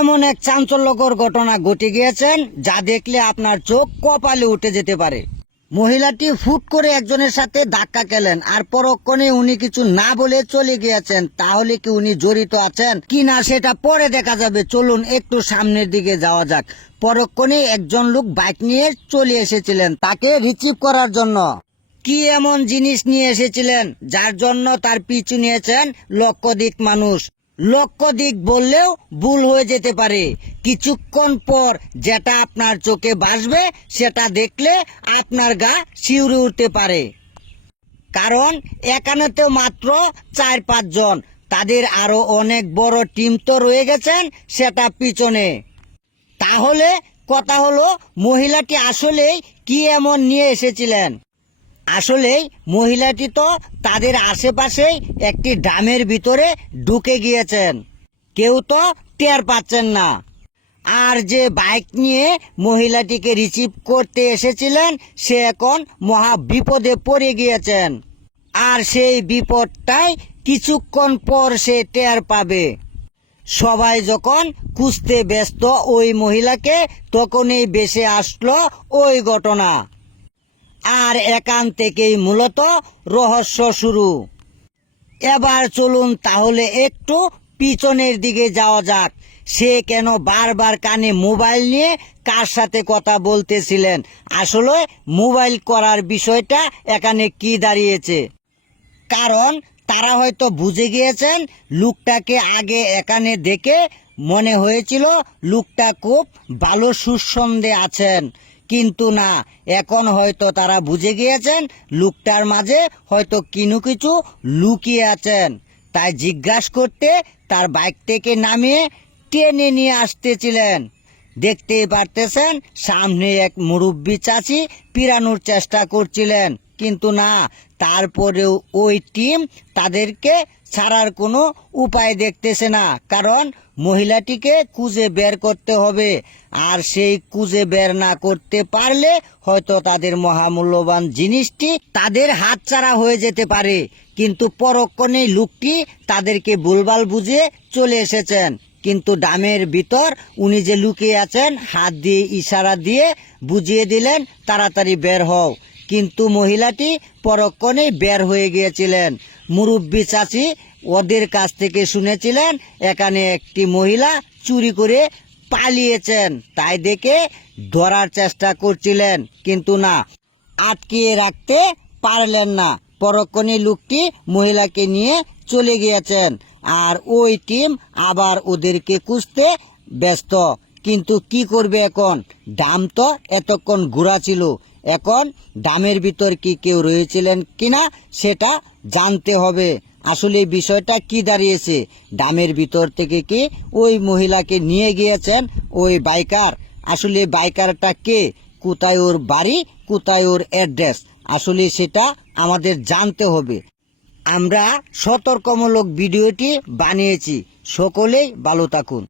এমন এক চাঞ্চল্যকর ঘটনা ঘটে গিয়েছেন যা দেখলে আপনার চোখ কপালে উঠে যেতে পারে। মহিলাটি ফুট করে একজনের সাথে ধাক্কা খেলেন আর পরক্ষণে উনি কিছু না বলে চলে গিয়েছেন। তাহলে কি উনি জড়িত আছেন কিনা সেটা পরে দেখা যাবে। চলুন একটু সামনের দিকে যাওয়া যাক। পরক্ষণে একজন লোক বাইক নিয়ে চলে এসেছিলেন তাকে রিসিভ করার জন্য। কি এমন জিনিস নিয়ে এসেছিলেন যার জন্য তার পিছু নিয়েছেন লক্ষাধিক মানুষ। লক্ষাধিক বললেও ভুল হয়ে যেতে পারে। কিছুক্ষণ পর যেটা আপনার চোখে ভাসবে সেটা দেখলে আপনার গা শিউরে উঠতে পারে। কারণ এখানে তো মাত্র 4-5 জন, তাদের আরো অনেক বড় টিম তো রয়ে গেছেন সেটা পিছনে। তাহলে কথা হলো মহিলাটি আসলেই কি এমন নিয়ে এসেছিলেন। আসলেই মহিলাটি তো তাদের আশেপাশেই একটি ড্রামের ভিতরে ঢুকে গিয়েছেন, কেউ তো টের পাচ্ছেন না। আর যে বাইক নিয়ে মহিলাটিকে রিসিভ করতে এসেছিলেন সে এখন মহা বিপদে পড়ে গিয়েছেন। আর সেই বিপদটাই কিছুক্ষণ পর সে টের পাবে। সবাই যখন খুঁজতে ব্যস্ত ওই মহিলাকে তখনই ভেসে আসলো ওই ঘটনা। আর এখান থেকেই মূলত রহস্য শুরু। এবার চলুন তাহলে একটু পিছনের দিকে যাওয়া যাক। সে কেন বারবার কানে মোবাইল নিয়ে কার সাথে কথা বলতেছিলেন, আসলে মোবাইল করার বিষয়টা এখানে কি দাঁড়িয়েছে। কারণ তারা হয়তো বুঝে গিয়েছেন লোকটাকে আগে এখানে দেখে মনে হয়েছিল লোকটা খুব ভালো সুসন্ধে আছেন, কিন্তু না, এখন হয়তো তারা বুঝে গিয়েছেন লোকটার মাঝে হয়তো কিছু লুকিয়ে আছেন। তাই জিজ্ঞাসা করতে তার বাইক থেকে নামিয়ে টেনে নিয়ে আসতেছিলেন। দেখতেই পারতেছেন সামনে এক মুরব্বী চাচি পিরানোর চেষ্টা করছিলেন, কিন্তু না, তারপরেও ওই টিম তাদেরকে ছাড়ার কোনো উপায় দেখতেছে না। কারণ মহিলাটিকে খুঁজে বের করতে হবে, আর সেই খুঁজে বের না করতে পারলে হয়তো তাদের মহামূল্যবান জিনিসটি তাদের হাতছাড়া হয়ে যেতে পারে। কিন্তু পরক্ষণে লোকটি তাদেরকে ভুলভাল বুঝিয়ে চলে এসেছেন। কিন্তু ডামের ভিতর উনি যে লুকিয়ে আছেন হাত দিয়ে ইশারা দিয়ে বুঝিয়ে দিলেন তাড়াতাড়ি বের হও। কিন্তু মহিলাটি পরক্ষণেই বের হয়ে গিয়েছিলেন। মুরব্বী চাচি ওদের কাছ থেকে শুনেছিলেন এখানে একটি মহিলা চুরি করে পালিয়েছেন, তাই দেখে ধরার চেষ্টা করছিলেন, কিন্তু না, আটকিয়ে রাখতে পারলেন না। পরক্ষণে লোকটি মহিলাকে নিয়ে চলে গিয়েছেন আর ওই টিম আবার ওদেরকে খুঁজতে ব্যস্ত। কিন্তু কি করবে এখন, ডাম তো এতক্ষণ ঘোরা ছিল, এখন ডামের ভিতর কি কেউ রয়েছিলেন কিনা সেটা জানতে হবে। আসলে বিষয়টা কি দাঁড়িয়েছে, ডামের ভিতর থেকে কি ওই মহিলাকে নিয়ে গিয়েছেন ওই বাইকার। আসলে বাইকারটা কে, কোথায় ওর বাড়ি, কোথায় ওর অ্যাড্রেস, আসলে সেটা আমাদের জানতে হবে। আমরা সতর্কমূলক ভিডিওটি বানিয়েছি। সকলেই ভালো থাকুন।